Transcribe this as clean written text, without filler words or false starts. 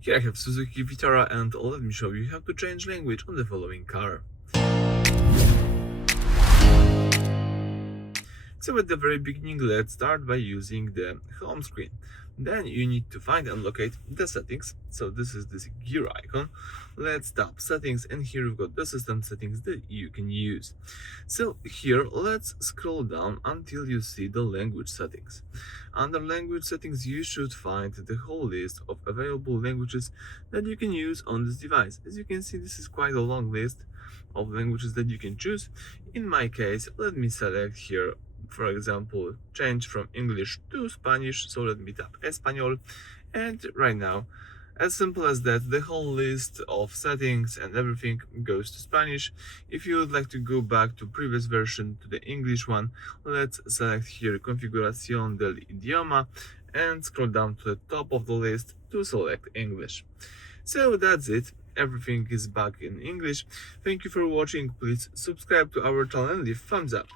Here I have Suzuki Vitara and let me show you how to change language on the following car. So at the very beginning, let's start by using the home screen. Then you need to find and locate the settings. So this is this gear icon. Let's tap settings, and here we've got the system settings that you can use. So here let's scroll down until you see the language settings. Under language settings you should find the whole list of available languages that you can use on this device. As you can see, this is quite a long list of languages that you can choose. In my case, let me select here, for example, change from English to Spanish. So let me tap Español, and right now, as simple as that, the whole list of settings and everything goes to Spanish. If you would like to go back to previous version, to the English one, let's select here Configuración del idioma and scroll down to the top of the list to select English. So that's it. Everything is back in English. Thank you for watching. Please subscribe to our channel and leave thumbs up.